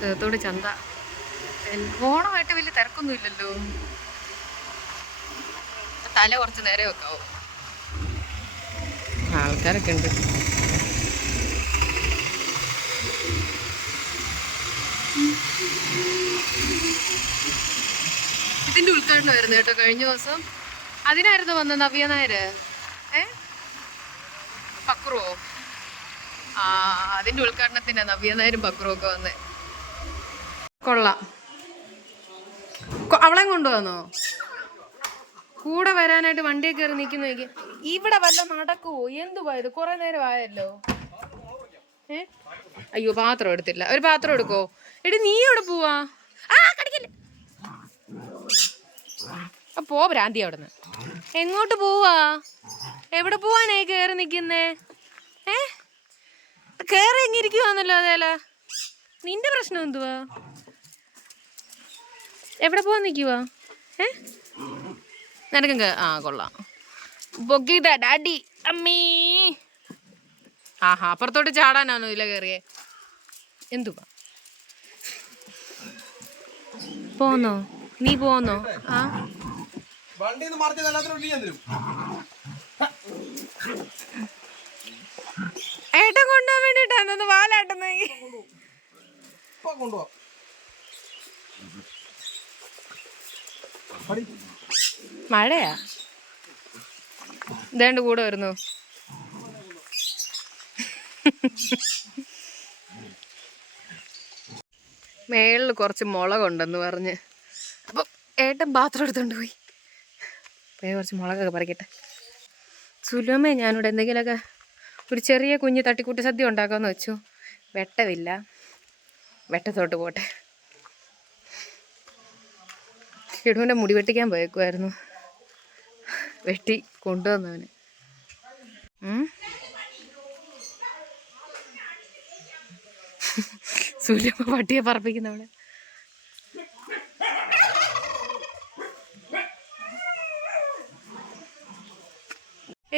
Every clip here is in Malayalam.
സേത്തോട് ചന്ത. ഓണമായിട്ട് വലിയ തിരക്കൊന്നും ഇല്ലല്ലോ തല കുറച്ച് നേരെ വെക്കാവോ. ആൾക്കാരൊക്കെ ഉണ്ട്. ഇതിന്റെ ഉദ്ഘാടനമായിരുന്നു കേട്ടോ കഴിഞ്ഞ ദിവസം. അതിനായിരുന്നു വന്ന നവ്യ നായര്. ഏ? പക്രുവോ? ആ അതിന്റെ ഉദ്ഘാടനത്തിന് നവ്യ നായരും പക്രുവൊക്കെ വന്ന്. കൊള്ളാം. അവളെ കൊണ്ടുവന്നോ? കൂടെ വരാനായിട്ട് വണ്ടിയെ കയറി നിൽക്കുന്നു ഇവിടെ വല്ല നടക്കുവോ? എന്തുവാ ഇത്? കുറെ നേരം ആയല്ലോ. ഏ? അയ്യോ പാത്രം എടുത്തില്ല. ഒരു പാത്രം എടുക്കോ? എടി നീ എവിടെ പോവാ? ആ കടിക്കില്ല. പോ ഭ്രാന്തി അവിടുന്ന്. എങ്ങോട്ട് പോവാ? എവിടെ പോവാനായി കേറി നിക്കുന്നേ ഏ? കേറി എങ്ങിരിക്കുവാന്നല്ലോ അതേല. നിന്റെ പ്രശ്നം എന്തുവാ? എവിടെ പോവാൻ നിൽക്കുക ഏ? നിനക്കും ആ കൊള്ളാം. പൊക്കിത ഡാഡി അമ്മീ. ആഹാ അപ്പുറത്തോട്ട് ചാടാനാണോ ഇല്ല കയറിയേ? എന്തുവാ? പോന്നോ? നീ പോന്നോ? ആ? വണ്ടി ഏട്ടൻ കൊണ്ടുപോകാൻ വേണ്ടിട്ടാ വാലാട്ടുന്ന ഇപ്പൊ കൊണ്ടുപോവാ. പടി. മഴയാ? ഇതേണ്ട കൂടെ വരുന്നു. മേളിൽ കുറച്ച് മുളകുണ്ടെന്ന് പറഞ്ഞ്. അപ്പം ഏട്ടൻ പാത്രം എടുത്തോണ്ട് പോയി. പോയി കുറച്ച് മുളകൊക്കെ പറിക്കട്ടെ. സുലോമേ ഞാനിവിടെ എന്തെങ്കിലുമൊക്കെ ഒരു ചെറിയ കുഞ്ഞ് തട്ടിക്കൂട്ടി സദ്യ ഉണ്ടാക്കാമെന്ന് വെച്ചു. വെട്ടമില്ല വെട്ടത്തോട്ട് പോട്ടെ. കിടുവിന്റെ മുടി വെട്ടിക്കാൻ പോയേക്കുമായിരുന്നു വെട്ടി കൊണ്ടുവന്നവന്. സൂര്യമ്മ പട്ടിയെ പറപ്പിക്കുന്നവൾ.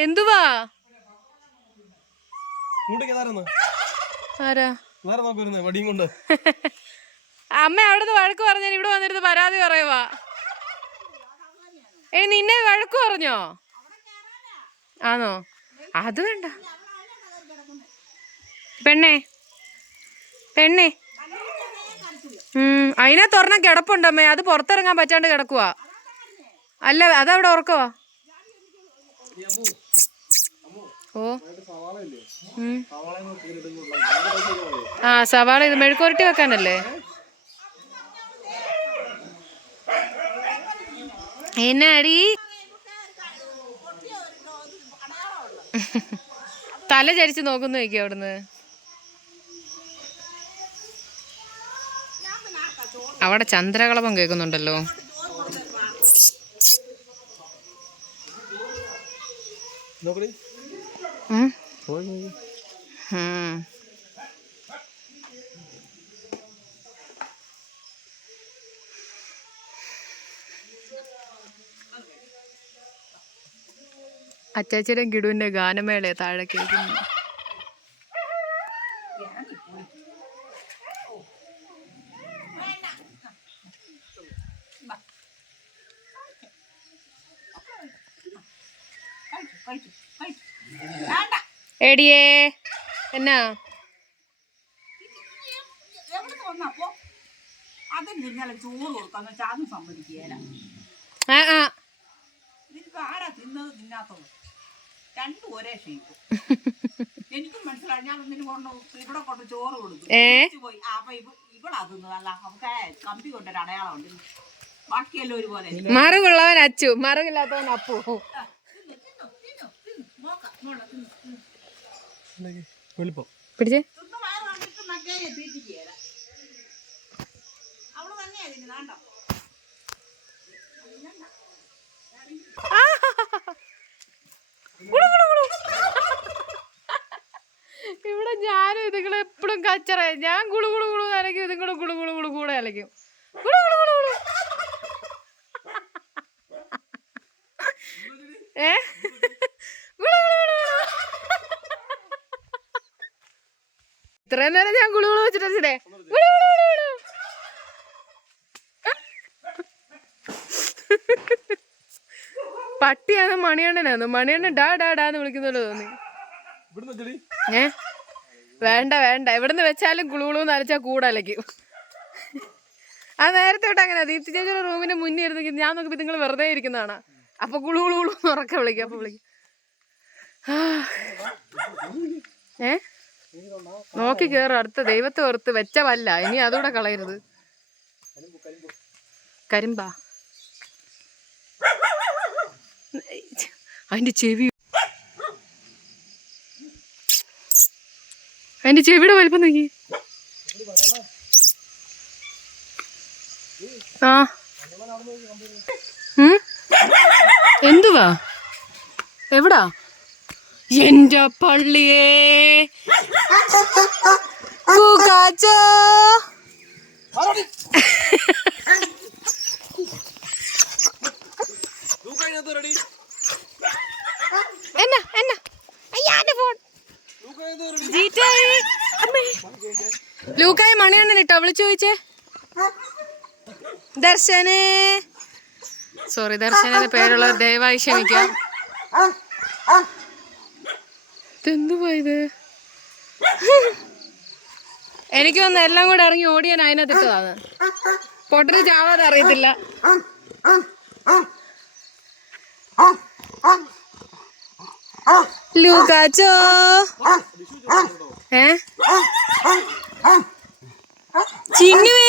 എന്തുവാ? ആരാ അമ്മ അവിടുന്ന് വഴക്ക് പറഞ്ഞാൽ ഇവിടെ വന്നിരുന്ന് പരാതി പറയുവാ. ഏയ് നിന്നെ വഴക്ക് പറഞ്ഞോ? ആണോ അത് വേണ്ട. പെണ്ണേ പെണ്ണേ. അതിനെ തുറന്ന കിടപ്പുണ്ടമ്മേ അത് പുറത്തിറങ്ങാൻ പറ്റാണ്ട് കിടക്കുക അല്ല അതവിടെ ഉറക്കവാ. ഓ. ആ സവാള ഇത് മെഴുക്കുരട്ടി വെക്കാനല്ലേ? എന്നാടി? തല ചരിച്ച് നോക്കുന്നു നോക്കിയോ അവിടുന്ന്? അവിടെ ചന്ദ്രകളപം കേൾക്കുന്നുണ്ടല്ലോ. നോക്കടി. ഉം. പോയി ഗിഡുവിന്റെ ഗാനമേളയെ താഴെ കേൾക്കുന്നു എടിയേ എന്നാ? ആ ആ. നിനക്ക് ആരാ തിന്നത് തിന്നാത്തത് രണ്ടും ഒരേ ഷേപ്പ് എനിക്കും മനസ്സിലായി. ഞാൻ ഒന്നിനും കൊണ്ട് ഇവിടെ കൊണ്ട് ചോറ് കൊടുത്തു. പോയി. ആ, അപ്പൊ ഇവ ഇവിടെ തിന്നത് അല്ല. നമുക്ക് കമ്പി കൊണ്ടൊരു അടയാളം ഉണ്ട്. ബാക്കിയെല്ലാം ഒരുപോലെ. മറുകുള്ളവൻ അച്ചു. മറുകില്ലാത്തവൻ അപ്പു. പിടിച്ചേ. തിന്ന് നിങ്ങൾ എപ്പോഴും കച്ചറ ഞാൻ കുളു കുളു കുളു അലക്കും ഇതുങ്ങൾ കുളു കുളു കുളു കൂടെ അലക്കും ഇത്രയും നേരം ഞാൻ കുളു കുളു വെച്ചിട്ടേ പട്ടിയാണ് മണിയണ്ണനാന്ന് മണിയണ്ണൻ ഡാ ഡാ ഡാന്ന് വിളിക്കുന്നല്ലോ തോന്നി ഏ വേണ്ട വേണ്ട. എവിടുന്ന് വെച്ചാലും കുളുകുളൂന്ന് അരച്ചാൽ കൂടലക്കും ആ നേരത്തെ തൊട്ട് അങ്ങനെ. ദീപ്തി ചേച്ചിയുടെ റൂമിന് മുന്നേ ഇരുന്നെങ്കിൽ ഞാൻ നോക്കി നിങ്ങൾ വെറുതെ ഇരിക്കുന്നതാണ്. അപ്പൊ കുളു കുളു കുളു എന്ന് ഉറക്കെ വിളിക്കും. അപ്പൊ വിളിക്കും. ഏ? നോക്കി കേറും അടുത്ത ദൈവത്തെ ഓർത്ത് വെച്ചവല്ല. ഇനി അതുകൂടെ കളയരുത്. കരിമ്പാ. അതിന്റെ ചെവി അതിന്റെ ചെവിയുടെ വലിപ്പം നോക്കി. ആ? എന്തുവാ? എവിടാ? എന്റെ പള്ളിയേ. പൂക്കാച്ചോ ലൂക്കായി മണിയണ്ണൻ കേട്ടോ വിളിച്ചു ചോദിച്ചേ. ദർശനേ. സോറി ദർശന പേരുള്ള ദയവായി ക്ഷമിക്കാം. എനിക്ക് വന്ന് എല്ലാം കൂടെ ഇറങ്ങി ഓടിയാൻ അതിനകത്ത് ഇട്ടതാണ് പൊട്ടന് ചാവാതെ അറിയത്തില്ല. ലൂക്കാച്ചോ. ഏ? ചിന്നുവേ.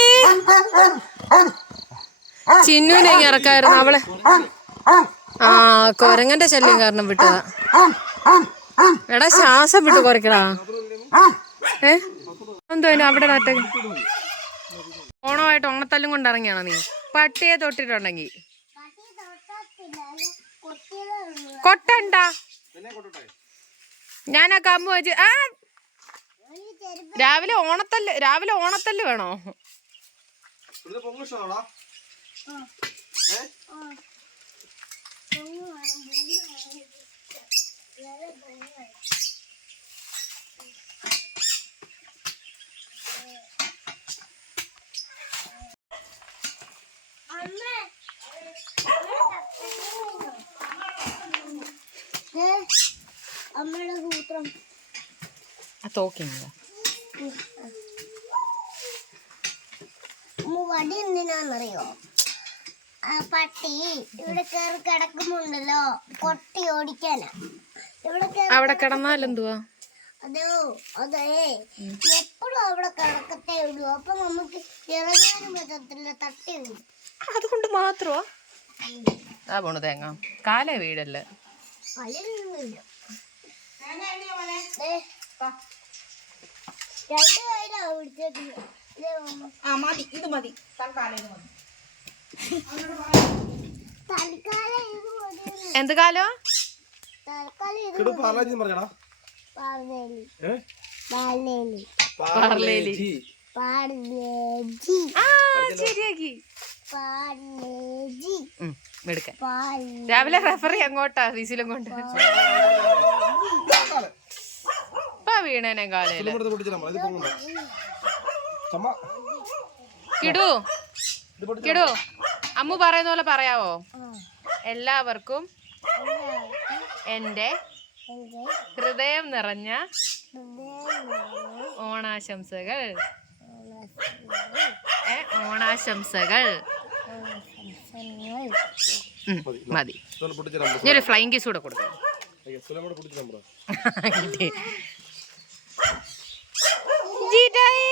ചിന്നുവിനെ ഇറക്കായിരുന്നു. അവളെ. ആ കൊരങ്ങന്റെ ശല്യം കാരണം വിട്ടതാ. എടാ ശ്വാസം വിട്ട് കുറയ്ക്കടാ ഏ? എന്തോ അവിടെ ഓണമായിട്ട് ഓണത്തല്ലും കൊണ്ട് ഇറങ്ങിയാണോ നീ? പട്ടിയെ തൊട്ടിട്ടുണ്ടെങ്കി. കൊട്ടണ്ട. ആ കമ്പ് വെച്ച് ആ രാവിലെ ഓണത്തല്ല് രാവിലെ ഓണത്തല്ല് വേണോ? അമ്മയുടെ സൂത്രം. ആ വടി എന്തിനാന്നറിയോ? ആ പട്ടി ഇവിടെ കയറി കിടക്കുമ്പോണ്ടല്ലോ കൊട്ടി ഓടിക്കാനാ. ഇവിടെ അവിടെ കിടന്നാലെന്തുവാ? അതോ അതേ എപ്പോഴും അവിടെ കിടക്കത്തേ ഉള്ളൂ. അപ്പൊ നമുക്ക് ഇറങ്ങാനും പറ്റത്തില്ല. തട്ടി വീഴും അതുകൊണ്ട് മാത്രമാ ആ പോണു തേങ്ങ. കാലേ വീടല്ലേ? പലരും വീഴും ആ മതി. ഇത് മതി. തൽക്കാലം ഇത് മതി. തൽക്കാലം ഇത് മതി. എന്ത് കാലോ പറഞ്ഞടാ. പാർലേജി ശരിയാക്കി. രാവിലെ റെഫറി അങ്ങോട്ടാ വിസിലും കൊണ്ട് വീണേനെ കാലയിൽ കിടു. കിടു. അമ്മു പറയുന്ന പോലെ പറയാവോ? എല്ലാവർക്കും എന്റെ എന്റെ ഹൃദയം നിറഞ്ഞ ഓണാശംസകൾ. ഓണാശംസകൾ. മതി ഫ്ലൈങ് കിസ് കൂടെ കൊടുക്കാം സുലം കൂടെ പൊട്ടിച്ചാൽ മതി ജീറ്റായി.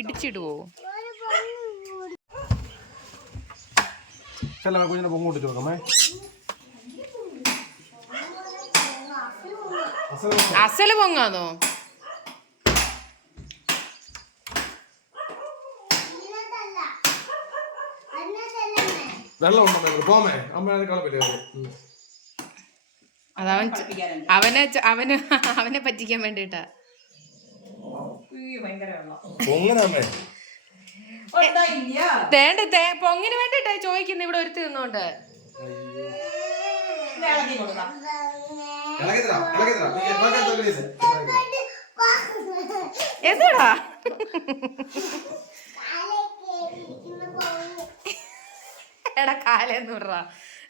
ഇടിച്ചിടുവോ. ചെല്ലാം കുഞ്ഞിനെ പൊങ്ങ് നോക്കാമേ അസല പൊങ്ങാന്നോ. വെള്ളം പോമേ അമ്മ കളപ്പില്ലേ അതവൻ അവനെ അവന് അവനെ പറ്റിക്കാൻ വേണ്ടിട്ടാ പൊങ്ങനമ്മേ തേണ്ട തേ പൊങ്ങിന് വേണ്ടിട്ടാ ചോദിക്കുന്നു ഇവിടെ ഒരുത്തി നിന്നോണ്ട്. എന്താടാ. എടാ കാലേന്ന് വിടറ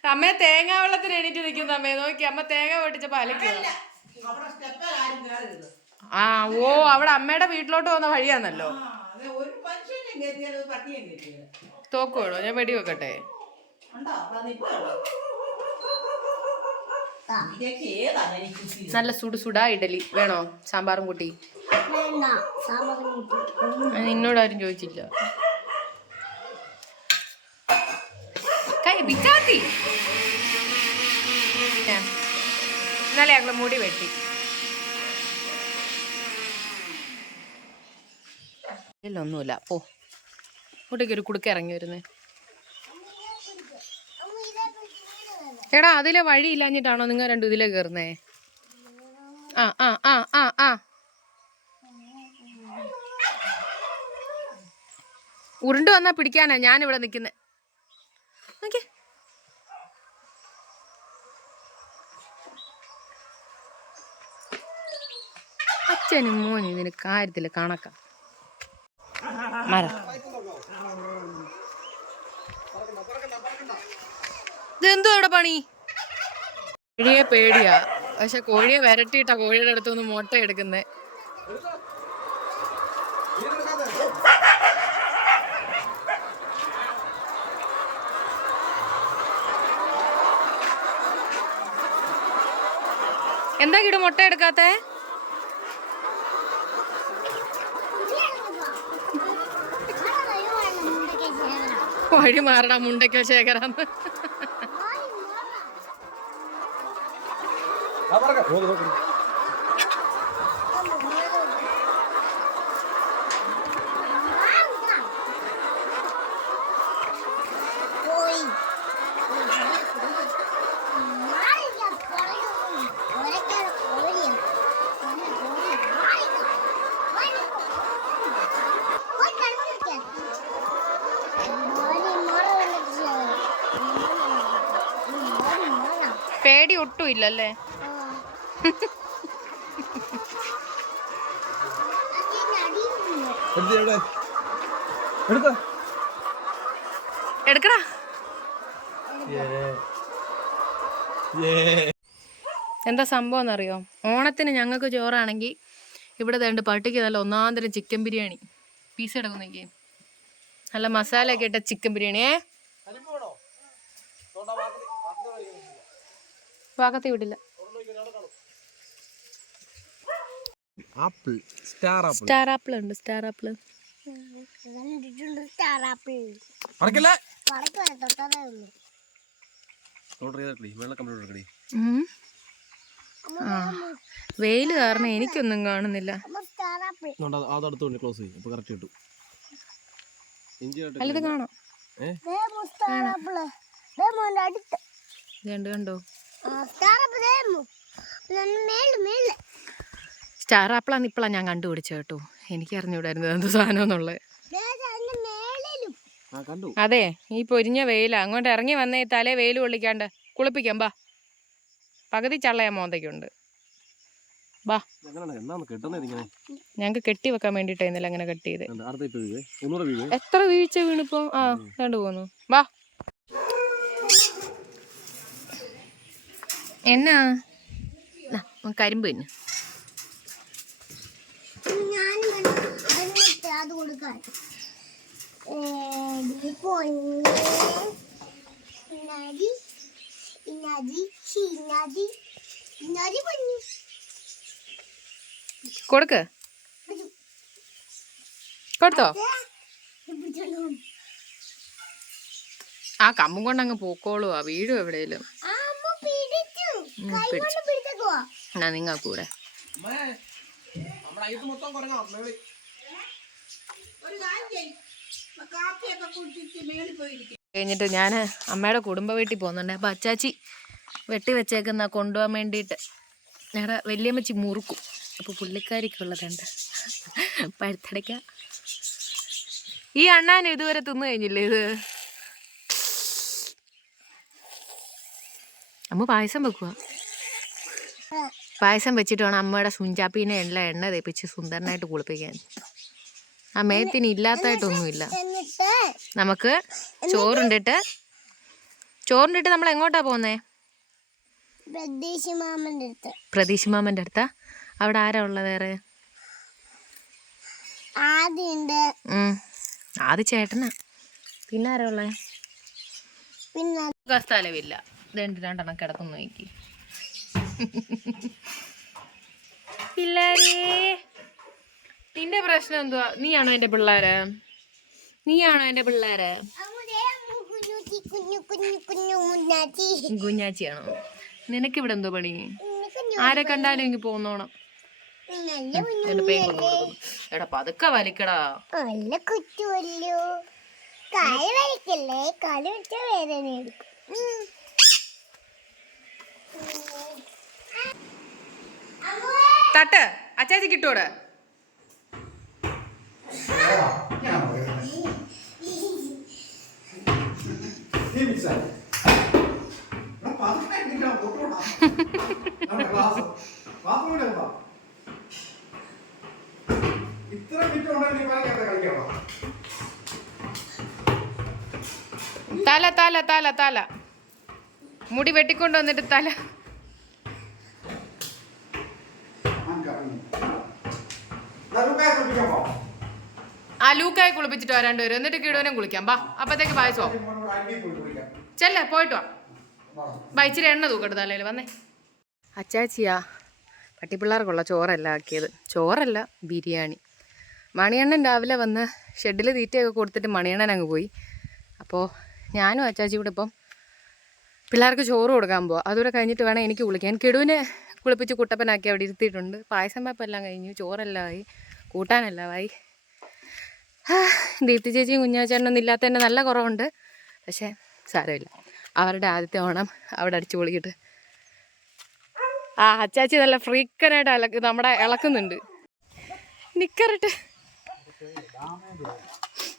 അമ്മ തേങ്ങാ വെള്ളത്തിന് എണീറ്റ് നിൽക്കുന്ന അമ്മയെ നോക്കി അമ്മ തേങ്ങ പൊട്ടിച്ചപ്പോ അലക്കുക ആ ഓ അവിടെ അമ്മയുടെ വീട്ടിലോട്ട് പോകുന്ന വഴിയാണല്ലോ. ആ ഒരു മനുഷ്യനെ കയറ്റിയാൽ പട്ടിയെ കയറ്റിയത്. തോക്ക് ഞാൻ വെടി വെക്കട്ടെ? നല്ല സുടു സുടാ ഇഡലി. വേണോ? സാമ്പാറും കൂട്ടി. നിന്നോട് ആരും ചോദിച്ചില്ല. കൈ ബിച്ചാത്തി ഏ, ഇന്നലെ ഞങ്ങൾ മുടി വെട്ടി. ഒന്നുമില്ല പോ. ഇങ്ങോട്ടേക്ക് ഒരു കുടുക്ക ഇറങ്ങി വരുന്നേ. എടാ അതിലെ വഴി ഇല്ലാഞ്ഞിട്ടാണോ നിങ്ങൾ രണ്ടു ഇതിലെ കയറുന്നേ ആ ആ ആ ആ ആ. ഉരുണ്ട് വന്നാ പിടിക്കാനാ ഞാനിവിടെ നിൽക്കുന്നേ നോക്കേ അച്ഛനും മോനും ഇതിന് കാര്യത്തിൽ കണക്ക. ഇതെന്തോ പണി? കോഴിയെ പേടിയാ. പക്ഷെ കോഴിയെ വരട്ടിയിട്ടാ കോഴിയുടെ അടുത്തുനിന്ന് മുട്ട എടുക്കുന്നേ. എന്താ കിട മുട്ട എടുക്കാത്തെ? വഴി മാറടാ മുണ്ടയ്ക്കൽ ശേഖരാന്ന് ആ പറക്കാം. പേടി ഒട്ടും ഇല്ലല്ലേ? എടുക്കടാ. എന്താ സംഭവം എന്നറിയോ? ഓണത്തിന് ഞങ്ങൾക്ക് ചോറാണെങ്കിൽ ഇവിടെ രണ്ട് പട്ടിക്ക് നല്ല ഒന്നാന്തരം ചിക്കൻ ബിരിയാണി. പീസ് എടുക്കുന്നെങ്കിൽ നല്ല മസാല ഒക്കെ ഇട്ട ചിക്കൻ ബിരിയാണി ബിരിയാണിയേ ഭാഗത്ത് വിടില്ല. Apple star apple. Star apple ഉണ്ട് സ്റ്റാർ ആപ്പിൾ. പറക്കല്ലേ. തൊട്ടതേ ഉള്ളൂ വെയിൽ കാരണം എനിക്കൊന്നും കാണുന്നില്ല. അമ്മ സ്റ്റാറാപ്പിൾ അത് അടുത്തോണ്ട് ക്ലോസ് ചെയ്യും. അപ്പൊ കറക്റ്റ് കിട്ടും. ഇഞ്ചി അല്ല ഇത് കാണാം? ദേമു സ്റ്റാറാപ്പിൾ ദേമോന്റെ അടുത്ത് ഇത് കണ്ടു. സ്റ്റാർ ആപ്പിളാണ് ഇപ്പോഴാണ് ഞാൻ കണ്ടുപിടിച്ചത് കേട്ടോ. എനിക്ക് അറിഞ്ഞൂടായിരുന്നു എന്ത് സാധനം എന്നുള്ളത്. അതിന്റെ മേളിലും. ആ കണ്ടു. അതെ ഈ പൊരിഞ്ഞ വെയില. അങ്ങോട്ട് ഇറങ്ങി വന്നേ തലേ വെയിൽ കൊള്ളിക്കാണ്ട്. കുളിപ്പിക്കാം ബാ. പകുതി ചള്ളയാ മോന്തയ്ക്കുണ്ട്. ബാ. ഞങ്ങക്ക് കെട്ടി വെക്കാൻ വേണ്ടിട്ടായിരുന്നില്ല ഇന്നലെ അങ്ങനെ കെട്ടിയത്. എത്ര വീഴ്ച വീണിപ്പോ? ആ കണ്ടു പോന്നു വാ എന്നാ ദാ, കരിമ്പ് തന്നെ ഞാനും കണ്ടു അതിനിട്ട് അത് കൊടുക്കാൻ ഏടി പൊന്നെ ഇന്നാടി ഇന്നാടി ഇന്നാടി കരിമ്പ് തന്നെ. കൊടുക്ക്. കൊടുത്തോ. ആ കമ്പും കൊണ്ട് അങ്ങ് പോക്കോളുവാ വീഴും എവിടെയെങ്കിലും ആ അമ്മ പിടിച്ചു ഉം, കൈ പിടിച്ചു. കൊണ്ട് പിടിച്ചേക്കുവാ എന്നാ നിങ്ങൾ കൂടെ. കഴിഞ്ഞിട്ട് ഞാൻ അമ്മയുടെ കുടുംബ വീട്ടിൽ പോകുന്നുണ്ട്. അപ്പം അച്ചാച്ചി വെട്ടി വെച്ചേക്കുന്ന കൊണ്ടുപോകാൻ വേണ്ടിയിട്ട് ഞങ്ങളുടെ വലിയമ്മച്ചി മുറുക്കും. അപ്പോൾ പുള്ളിക്കാരിക്കുള്ളതുണ്ട്. പഴുത്തടയ്ക്ക. ഈ അണ്ണാൻ ഇതുവരെ തിന്നു കഴിഞ്ഞില്ലേ ഇത്? അമ്മ പായസം വെക്കുക പായസം വെച്ചിട്ട് വേണം അമ്മയുടെ സുഞ്ചാപ്പീനെ എണ്ണ എണ്ണ തേപ്പിച്ച് സുന്ദരനായിട്ട് കുളിപ്പിക്കാൻ. ആ മേത്തിന് ഇല്ലാത്തതായിട്ടൊന്നുമില്ല നമുക്ക് ചോറുണ്ടിട്ട് ചോറുണ്ടിട്ട് നമ്മൾ എങ്ങോട്ടാ പോകുന്നേ പ്രതീഷ് മാമന്റെ അടുത്ത? അവിടെ ആരാ ഉള്ളത് വേറെ. ആദ്യ ചേട്ടനാ. പിന്നെ ആരാ ഉള്ളേ? പിന്നെ സ്ഥലമില്ല രണ്ട് രണ്ടെണ്ണം കിടക്കുന്നു എനിക്ക് പിള്ളേരേ നിന്റെ പ്രശ്നം എന്തുവാ? നീയാണോ എന്റെ പിള്ളേര്? നീയാണോ എന്റെ പിള്ളേര്? കുഞ്ഞാച്ചിയാണോ? നിനക്ക് ഇവിടെ എന്തോ പണി? ആരെ കണ്ടാലും എനിക്ക് പോന്നോണം. എടാ പതുക്കെ വലിക്കടാ. നല്ല കുറ്റുമല്ലോ കാൽ വലിക്കല്ലേ? കാൽ വെച്ച വേദന എടുക്കും. തട്ട്. അച്ചാച്ചി കിട്ടൂടെ ഇത്ര പറയാതെ കളിക്കണം തല തല തല തല. മുടി വെട്ടിക്കൊണ്ട് വന്നിട്ട് തല. ആ ലൂക്കായി കുളിപ്പിച്ചിട്ട് വരാണ്ട് വരും. എന്നിട്ട് കിടുവനും കുളിക്കാം. ബാ അപ്പത്തേക്ക് പായസോ ചെല്ലേ പോയിട്ട് വാ. ബാ ഇച്ചിരി എണ്ണ തൂക്കട്ടെ തലയിൽ. വന്നേ. അച്ചാച്ചിയാ പട്ടിപ്പിള്ളേർക്കുള്ള ചോറല്ല ആക്കിയത്. ചോറല്ല ബിരിയാണി. മണിയണ്ണൻ രാവിലെ വന്ന് ഷെഡിൽ തീറ്റയൊക്കെ കൊടുത്തിട്ട് മണിയണ്ണൻ അങ്ങ് പോയി. അപ്പോൾ ഞാനും അച്ചാച്ചി കൂടെ ഇപ്പം പിള്ളേർക്ക് ചോറ് കൊടുക്കാൻ പോവാം. അതുകൂടെ കഴിഞ്ഞിട്ട് വേണം എനിക്ക് കുളിക്കാൻ. കിടുവിനെ കുളിപ്പിച്ച് കുട്ടപ്പനാക്കി അവിടെ ഇരുത്തിയിട്ടുണ്ട്. പായസം വെപ്പെല്ലാം കഴിഞ്ഞു. ചോറെല്ലാം ആയി. കൂട്ടാനെല്ലാം ആയി. ദീപ്തി ചേച്ചിയും കുഞ്ഞാച്ചേട്ടനൊന്നും ഇല്ലാത്തതിന്റെ നല്ല കുറവുണ്ട്. പക്ഷേ സാരമില്ല. അവരുടെ ആദ്യത്തെ ഓണം അവിടെ അടിച്ചു പൊളിക്കിട്ട്. ആ അച്ചാച്ചി നല്ല ഫ്രീക്കനായിട്ട് അലക്ക് നമ്മുടെ ഇളക്കുന്നുണ്ട്. നിക്കറിട്ട്.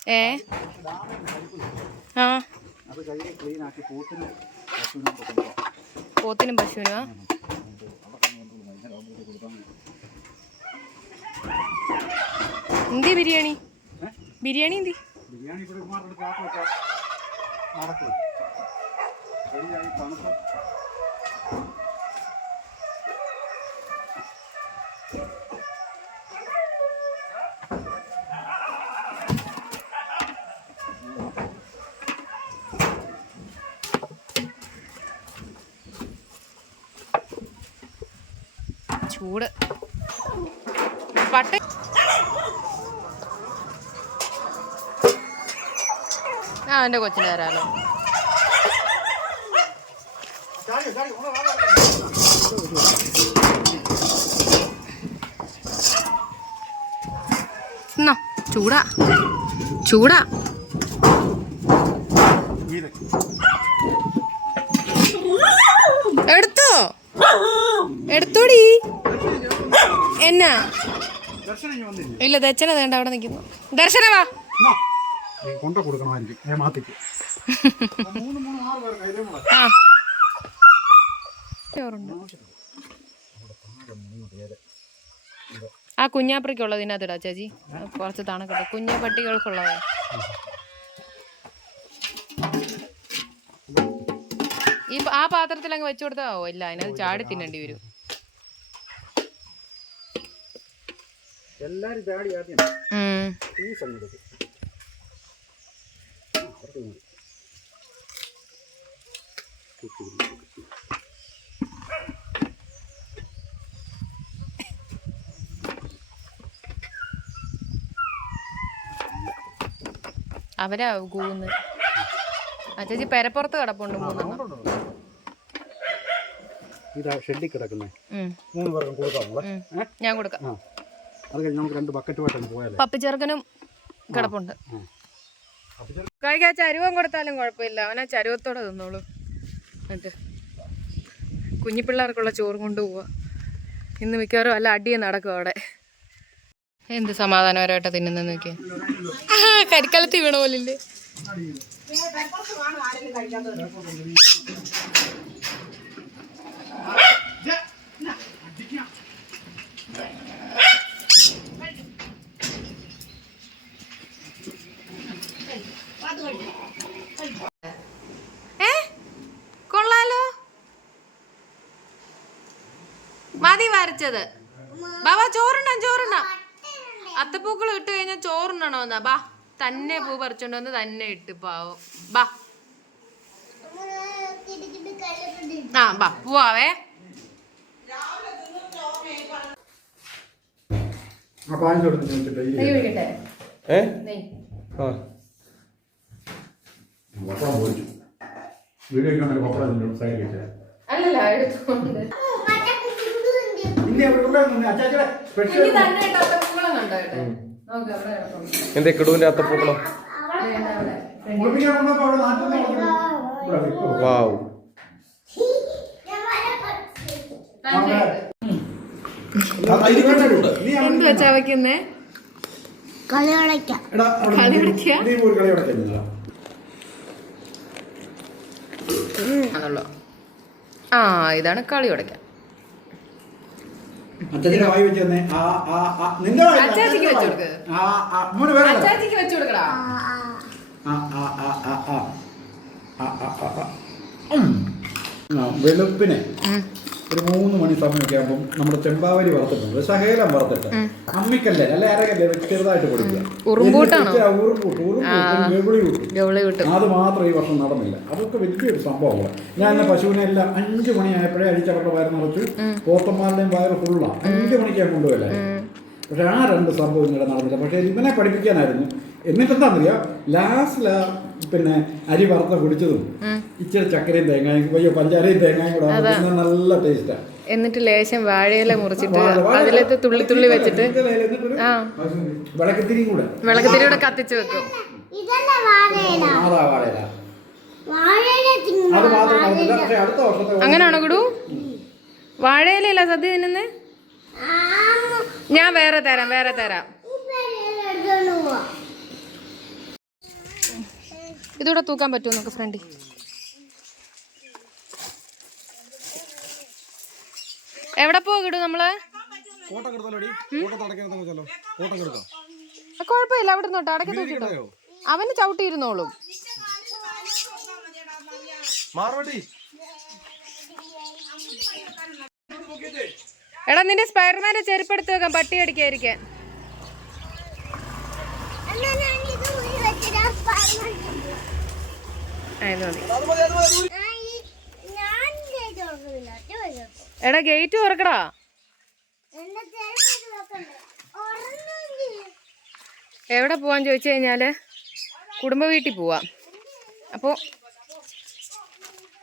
ഏ? ആ. അത് കഴുകി ക്ലീൻ ആക്കി കൂട്ടിന് പശുവിനും കൊടുക്കണം പോത്തിനും പശുവിനും? എന്തി ബിരിയാണി? ബിരിയാണി എന്തി ബിരിയാണി ഇവിടെ നടക്കും. ചൂട്. പട്ട ആ എന്റെ കൊച്ചിന് തരാലോ. ചൂടാ. ചൂടാ. എടുത്തോ? എടുത്തോടി. എന്നാ? ഇല്ല ദർശന വേണ്ട അവിടെ നിൽക്കുന്നു. ദർശന വാ. എന്നാ, നീ കൊണ്ട കൊടുക്കണമായിരിക്കും. ഏ മാത്തിക്ക്. മൂന്ന് മൂന്ന് ആറ് പേർക്ക് അതിലേ മുള ആ. ആ കുഞ്ഞാപ്പറയ്ക്കുള്ളത് ഇതിനകത്തിടാ ചേച്ചി. കുറച്ച് തണുക്കട്ടെ. കുഞ്ഞു പട്ടികൾക്കുള്ളത് ഈ ആ പാത്രത്തിൽ അങ്ങ് വെച്ചു കൊടുത്താവോ ഇല്ല അതിനകത്ത് ചാടി തിന്നേണ്ടി വരും. എല്ലാരും ചാടി ആദ്യം ഈ കുത്തി. അവരാ കൂന്ന് ആ ചേച്ചി പെരപ്പുറത്ത് കിടപ്പുണ്ട് മൂന്നെണ്ണം. ഇതാ ഷെഡിൽ കിടക്കുന്നേ. ഞാൻ കൊടുക്കാം. അത് കഴിഞ്ഞ് നമുക്ക് രണ്ട് പോയാലേ. പപ്പിച്ചെറുക്കനും കിടപ്പുണ്ട്. ആ. ചരുവം കൊടുത്താലും കുഴപ്പമില്ല. അവനാ ചരുവത്തോടെ തിന്നോളൂ. എന്നിട്ട് കുഞ്ഞിപ്പിള്ളേർക്കുള്ള ചോറും കൊണ്ട് പോവാ. ഇന്ന് മിക്കവാറും അല്ല അടിയെ നടക്കും അവിടെ. എന്ത് സമാധാനപരമായിട്ടാ തിന്നുന്ന നോക്കിയാ. കരിക്കലത്തി വീണ പോലില്ലേ? കാണും വെച്ചത് ബാബാ ചോറുണ്ണാം ചോറുണ്ണാം. അത്തപ്പൂക്കൾ ഇട്ട് കഴിഞ്ഞാൽ ചോറുണ്ണണോ എന്നാ ബാ തന്നെ പൂ പറിച്ചോണ്ട് വന്ന് തന്നെ ഇട്ട് പാവോ. ബാ. ആ ബാ പൂവേ അല്ലല്ല എടുത്തോണ്ട്. എന്തേ കിടുവിന്റെ അത്തപ്പൂക്കളോ വാവ്. വെച്ചാ വെക്കുന്നേ കളി ആ ഇതാണ് കളി ഉടയ്ക്ക അച്ചാച്ചിയുടെ വായി വെച്ച് തന്നെ? ആ ആ ആ നിന്റെ വായി അച്ചാച്ചിക്ക് വെച്ച് കൊടുക്ക്. ആ ആ മോന് വേറെ അച്ചാച്ചിക്ക് വെച്ചു കൊടുക്കടാ. ആ ആ. ആ ആ. ആ, വെളുപ്പിനെ. ഒരു മൂന്ന് മണി സമയമൊക്കെ ആകുമ്പോൾ നമ്മുടെ ചെമ്പാവരി വറുത്തിട്ടുണ്ട് സഹേലം വറുത്തിട്ട് അമ്മിക്കല്ലേ അല്ലെ? അരകല്ലേ ചെറുതായിട്ട് കൊടുക്കുക. ഉറുമ്പൂട്ടാണോ? അത് മാത്രം ഈ വർഷം നടന്നില്ല. അതൊക്കെ വലിയൊരു സംഭവമാണ്. ഞാൻ എന്നെ പശുവിനെ എല്ലാം അഞ്ചു മണിയായപ്പോഴേ അടിച്ചവരുടെ വയർ നിറച്ചു. പോത്തന്മാരുടെയും വയറ് ഫുള്ളാണ് അഞ്ചു മണിക്കാണ് കൊണ്ടുപോയില്ല. പക്ഷെ ആ രണ്ട് സംഭവം ഇങ്ങനെ നടന്നില്ല. പക്ഷേ ഇവനെ പഠിപ്പിക്കാനായിരുന്നു. എന്നിട്ടെന്താണെന്നറിയാം ലാസ്റ്റിൽ പിന്നെ അരി വറുത്ത കുടിച്ചതും ഇച്ചിരി ചക്കരയും തേങ്ങയും അയ്യോ പഞ്ചാരയും തേങ്ങയും കൂടെ നല്ല ടേസ്റ്റാണ് എന്നിട്ട് ലേശം വാഴയില മുറിച്ചിട്ട് അതിലത്തെ തുള്ളി തുള്ളി വെച്ചിട്ട് ആ. വിളക്കത്തിരി കൂടെ. വിളക്കത്തിരിയുടെ കത്തിച്ച് വെക്കും. അങ്ങനെയാണോ കുടു വാഴയിലല്ല സദ്യ തിന്നുന്നേ? ഞാൻ വേറെ തരാം വേറെ തരാം. ഇതൂടെ തൂക്കാൻ പറ്റുമോ നമുക്ക് ഫ്രണ്ട് എവിടെ പോകും നമ്മൾ? കുഴപ്പമില്ല അവിടെ നിന്നോട്ടോ അടക്കി തൂക്കിട്ടോ അവന് ചവിട്ടിയിരുന്നോളും. മാറുവടി എടാ നിന്റെ സ്പൈഡർമാന്റെ ചെരുപ്പ് എടുത്ത് വെക്കാം പട്ടി അടിക്കാതിരിക്കാൻ. എടാ ഗേറ്റ് തുറക്കടാ. എവിടെ പോവാൻ ചോദിച്ചു കഴിഞ്ഞാൽ കുടുംബ വീട്ടിൽ പോവാം. അപ്പോൾ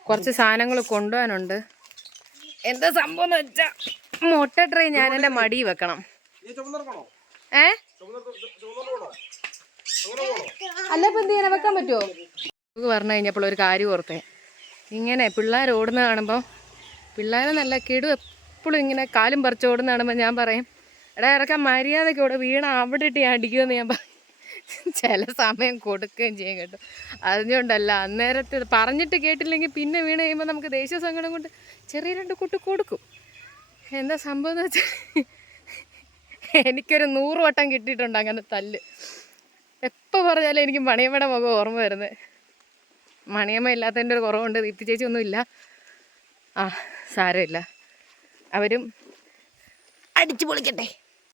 കുറച്ച് സാധനങ്ങൾ കൊണ്ടുപോകാനുണ്ട്. എന്താ സംഭവം എന്ന് മുട്ട ട്രേ ഞാൻ എന്റെ മടി വെക്കണം. ഏ? അല്ല ഇപ്പൊ എന്ത് ചെയ്യാൻ വെക്കാൻ പറ്റുമോ നമുക്ക് പറഞ്ഞു കഴിഞ്ഞപ്പോൾ ഒരു കാര്യം ഓർത്തെ. ഇങ്ങനെ പിള്ളേർ ഓടുന്ന കാണുമ്പോൾ പിള്ളേരെ നല്ല കിടു എപ്പോഴും ഇങ്ങനെ കാലും പറിച്ച് ഓടുന്ന കാണുമ്പോൾ ഞാൻ പറയും എടാ ഇറക്കാൻ മര്യാദയ്ക്ക് ഇവിടെ വീണ അവിടെ ഇട്ട് ഞാൻ അടിക്കുമെന്ന് ഞാൻ പറയും. ചില സമയം കൊടുക്കുകയും ചെയ്യും കേട്ടോ. അതുകൊണ്ടല്ല അന്നേരത്തെ പറഞ്ഞിട്ട് കേട്ടില്ലെങ്കിൽ പിന്നെ വീണ് കഴിയുമ്പോൾ നമുക്ക് ദേശീയ സങ്കടം കൊണ്ട് ചെറിയ രണ്ട് കൂട്ട് കൊടുക്കും. എന്താ സംഭവം എന്ന് വെച്ചാൽ എനിക്കൊരു നൂറ് വട്ടം കിട്ടിയിട്ടുണ്ട് അങ്ങനെ തല്ല്. എപ്പോൾ പറഞ്ഞാലും എനിക്ക് മണിയമ്മയുടെ മുഖം ഓർമ്മ വരുന്നത്. മണിയമ്മ ഇല്ലാത്തതിന്റെ ഒരു കുറവുണ്ട്. ദീപ്തി ചേച്ചി ഒന്നുമില്ല ആ സാരമില്ല. അവരും അടിച്ചു പൊളിക്കട്ടെ.